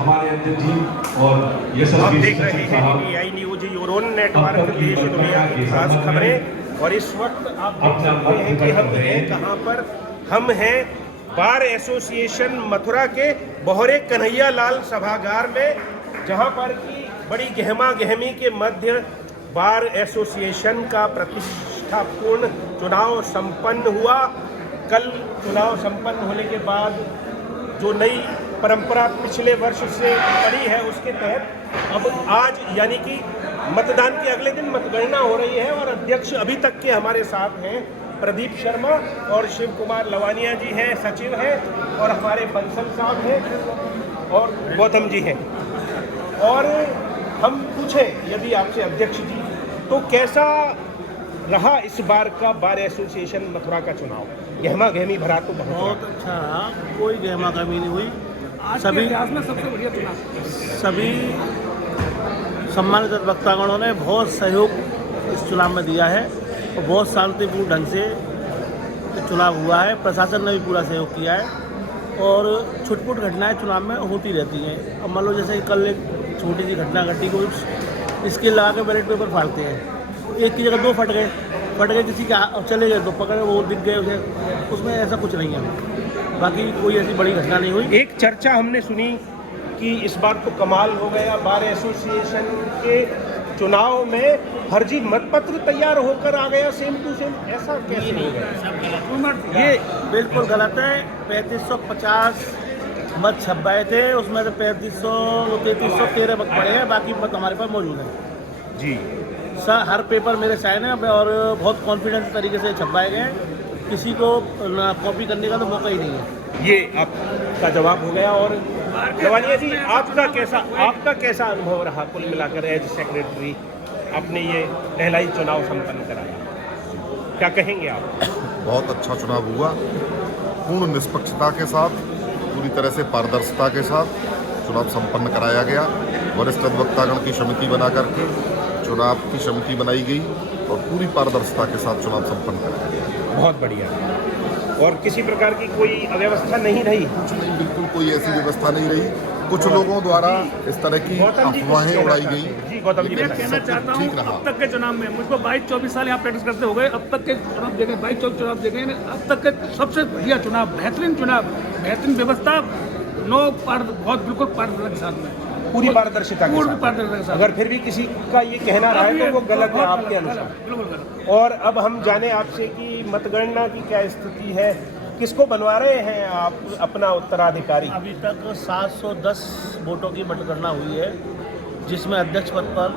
हमारे अध्यक्ष जी और आप देख रहे हैं DDI न्यूज यूरोन नेटवर्क देश दुनिया की खास खबरें। और इस वक्त आप देख सकते हैं कि हम हैं कहाँ पर। हम हैं बार एसोसिएशन मथुरा के बहोरे कन्हैया लाल सभागार में, जहाँ पर की बड़ी गहमा गहमी के मध्य बार एसोसिएशन का प्रतिष्ठापूर्ण चुनाव संपन्न हुआ। कल चुनाव संपन्न होने के बाद जो नई परंपरा पिछले वर्ष से पड़ी है, उसके तहत अब आज यानी कि मतदान के अगले दिन मतगणना हो रही है। और अध्यक्ष अभी तक के हमारे साथ हैं प्रदीप शर्मा और शिव कुमार लवानिया जी हैं, सचिव हैं, और हमारे बंसल साहब हैं और गौतम जी हैं। और हम पूछें यदि आपसे अध्यक्ष जी, तो कैसा रहा इस बार का बार एसोसिएशन मथुरा का चुनाव? गहमा गहमी भरा तो बहुत अच्छा रहा, कोई गहमा गहमी नहीं हुई। सभी में सबसे बढ़िया चुनाव, सभी सम्मानित वक्तागणों ने बहुत सहयोग इस चुनाव में दिया है और बहुत शांतिपूर्ण ढंग से चुनाव हुआ है। प्रशासन ने भी पूरा सहयोग किया है और छुटपुट घटनाएं चुनाव में होती रहती हैं। अब मान लो जैसे कल एक छोटी सी घटना घटी, को इसके लगा के बैलेट पेपर फाड़ते हैं, एक की जगह दो फट गए, किसी का चले गए तो पकड़े, वो दिख गए उसे, उसमें ऐसा कुछ नहीं है। बाकी कोई ऐसी बड़ी घटना नहीं हुई। एक चर्चा हमने सुनी कि इस बार तो कमाल हो गया, बार एसोसिएशन के चुनाव में फर्जी मतपत्र तैयार होकर आ गया सेम टू सेम। ऐसा कैसे नहीं गया? ये बिल्कुल गलत है। 3550 मत छपाए थे, उसमें से 3313 मत पड़े हैं, बाकी मत हमारे पास मौजूद हैं जी। हर पेपर मेरे साइन है और बहुत कॉन्फिडेंस तरीके से छपाए गए हैं। किसी को कॉपी करने का तो मौका ही नहीं है। ये आपका जवाब हो गया। और लवानिया जी, आपका कैसा अनुभव रहा कुल मिलाकर एज सेक्रेटरी? आपने ये पहला ही चुनाव संपन्न कराया, क्या कहेंगे आप? बहुत अच्छा चुनाव हुआ, पूर्ण निष्पक्षता के साथ, पूरी तरह से पारदर्शिता के साथ चुनाव संपन्न कराया गया। वरिष्ठ अधिवक्तागण की समिति बना करके चुनाव की समिति बनाई गई और पूरी पारदर्शिता के साथ चुनाव संपन्न कराया गया। बहुत बढ़िया। और किसी प्रकार की कोई अव्यवस्था नहीं रही? कुछ नहीं, बिल्कुल कोई ऐसी व्यवस्था नहीं रही। कुछ लोगों द्वारा इस तरह की अफवाहें उड़ाई गई। जी गौतम जी, मैं कहना चाहता हूँ, अब तक के चुनाव में मुझको 22-24 साल यहाँ प्रैक्टिस करते हो गए, अब तक के चुनाव देखे, 22-24 चुनाव देखे, अब तक के सबसे बढ़िया चुनाव, बेहतरीन चुनाव, बेहतरीन व्यवस्था, बहुत बिल्कुल पारदर्शिता के साथ में, पूरी पारदर्शिता के साथ। अगर फिर भी किसी का ये कहना रहा है तो वो गलत है आपके अनुसार। और अब हम जाने आपसे कि मतगणना की क्या स्थिति है, किसको बनवा रहे हैं आप अपना उत्तराधिकारी? अभी तक 710 वोटों की मतगणना हुई है, जिसमें अध्यक्ष पद पर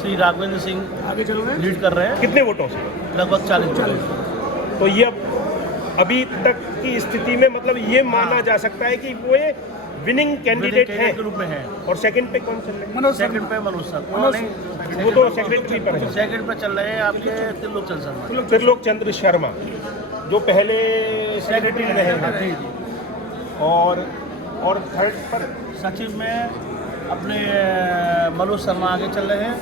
श्री राघवेंद्र सिंह आगे चल रहे हैं, लीड कर रहे हैं। कितने वोटों से? लगभग 40। तो ये अभी तक की स्थिति में मतलब ये माना जा सकता है कि वो विनिंग कैंडिडेट है के रूप में है। और सेकंड पे कौन चल रहे हैं? सेकंड पे मनोज सर, वो तो सेक्रेटरी पर है। सेकंड पे चल रहे हैं आपके त्रिलोक चंद्र शर्मा, जो पहले सेक्रेटरी रहे हैं। और थर्ड पर सचिव में अपने मनोज शर्मा आगे चल रहे हैं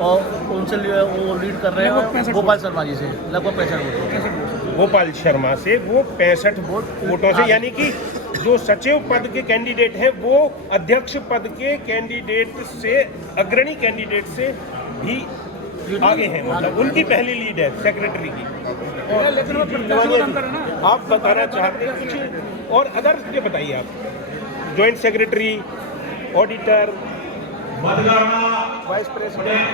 और उनसे वो लीड कर रहे हैं गोपाल शर्मा जी से, लगभग 65 वोट। गोपाल शर्मा से वो 65 वोटों से, यानी कि जो सचिव पद के कैंडिडेट हैं वो अध्यक्ष पद के कैंडिडेट से, अग्रणी कैंडिडेट से भी आगे हैं, मतलब उनकी पहली लीड है सेक्रेटरी की। आप बताना चाहते हैं कुछ और अदर ये बताइए आप? Joint secretary, auditor, vice president,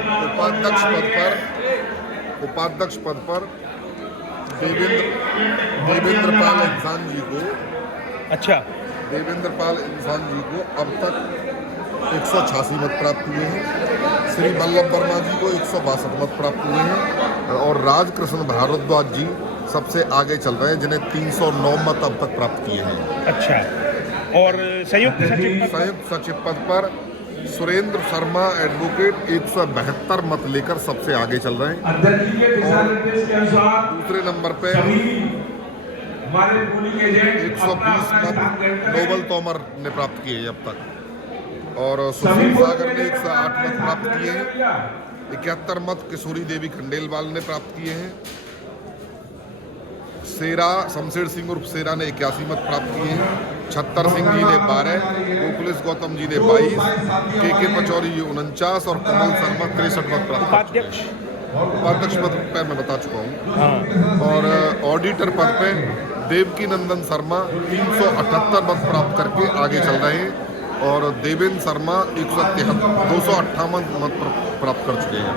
उपाध्यक्ष पद पर देवेंद्र पाल इंसान जी को, अच्छा, देवेंद्र पाल इंसान जी को अब तक 186 मत प्राप्त हुए हैं। श्री वल्लभ वर्मा जी को 162 मत प्राप्त हुए हैं और राजकृष्ण भारद्वाज जी सबसे आगे चल रहे हैं, जिन्हें 309 मत अब तक प्राप्त किए हैं। अच्छा। और संयुक्त सचिव पद पर सुरेंद्र शर्मा एडवोकेट 172 मत लेकर सबसे आगे चल रहे हैं और दूसरे नंबर पे 120 मत नोबल तोमर ने प्राप्त किए हैं अब तक। और सुशील सागर ने 108 मत प्राप्त किए हैं। 71 मत किशोरी देवी खंडेलवाल ने प्राप्त किए हैं। शेरा शमशेर सिंह उर्फ शेरा ने 81 मत प्राप्त किए हैं, छत्तर सिंह जी ने 12, गोकुलेश गौतम जी ने 22, के पचौरी जी 49 और कमल शर्मा 63 मत प्राप्त कर चुके हैं। उपाध्यक्ष पद पे मैं बता चुका हूँ। और ऑडिटर पद पे देवकी नंदन शर्मा 378 मत प्राप्त करके आगे चल रहे हैं और देवेंद्र शर्मा 258 मत प्राप्त कर चुके हैं,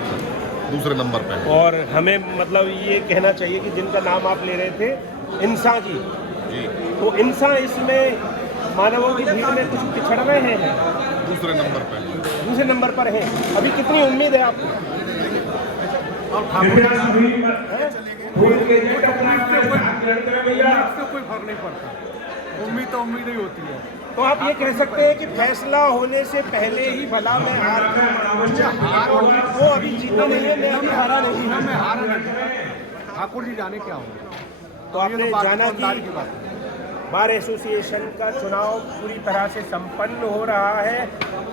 दूसरे नंबर पे हैं। और हमें मतलब ये कहना चाहिए कि जिनका नाम आप ले रहे थे इंसा जी, तो इंसा इसमें मानवों की भीड़ में कुछ पिछड़ रहे हैं, दूसरे नंबर पर हैं। अभी कितनी उम्मीद है आपको? कृपया सभी फूल के कोई फर्क नहीं पड़ता, उम्मीद तो उम्मीद ही होती है। तो आप ये कह सकते हैं कि फैसला होने से पहले ही भला मैं हार वो अभी जीता नहीं है, मैं अभी हारा नहीं हूँ, मैं हारा नहीं, ठाकुर जी जाने क्या होगा। तो आपने जाना कि बार एसोसिएशन का चुनाव पूरी तरह से संपन्न हो रहा है।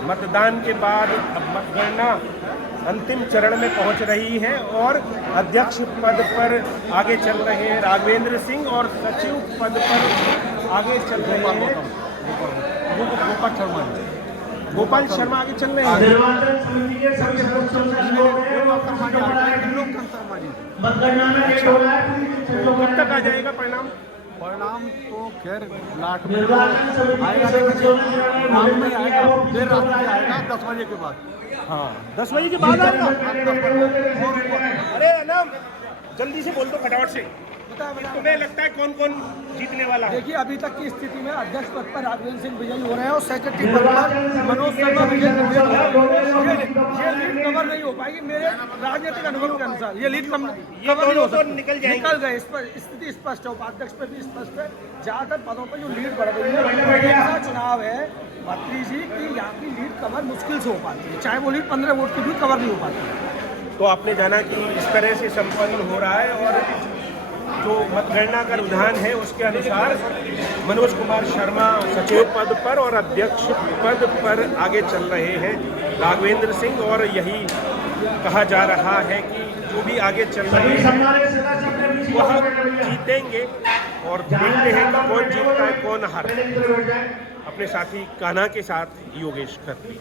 मतदान के बाद अब मतगणना अंतिम चरण में पहुंच रही है और अध्यक्ष पद पर आगे चल रहे हैं राघवेंद्र सिंह और सचिव पद पर आगे चल रहे हैं गोपाल शर्मा आगे चल रहे हैं। तो कब तक आ जाएगा परिणाम? परिणाम तो खैर लाट में आएगा, रात में आएगा, देर रात में आएगा, 10 बजे के बाद। हाँ 10 बजे के बाद आएगा। अरे अनम जल्दी से बोल दो फटाफट से, तुम्हें लगता है कौन कौन जीतने वाला है? देखिए अभी तक की स्थिति में अध्यक्ष पद पर राघवेंद्र सिंह विजयी हो रहे हैं और सेक्रेटरी पद पर मनोज शर्मा विजयी हो रहे हैं। ये लीड कवर नहीं हो पाएगी मेरे राजनीतिक अनुभव के अनुसार, ये लीड कवर नहीं हो सकती, निकल गए। इस पर स्थिति स्पष्ट है, उपाध्यक्ष पे भी स्पष्ट है। ज्यादातर पदों पर जो लीड बढ़ गई है, ऐसा चुनाव है भत्री जी की यहाँ की लीड कवर मुश्किल से हो पाती है, चाहे वो लीड 15 वोट की भी कवर नहीं हो पाती। तो आपने जाना कि इस तरह से संपन्न हो रहा है और जो मतगणना का रुझान है उसके अनुसार मनोज कुमार शर्मा सचिव पद पर और अध्यक्ष पद पर आगे चल रहे हैं राघवेंद्र सिंह, और यही कहा जा रहा है कि जो भी आगे चल रहे हैं वह जीतेंगे और देखते हैं कि कौन जीतता है कौन हारता है। अपने साथी कान्हा के साथ योगेश खत्री।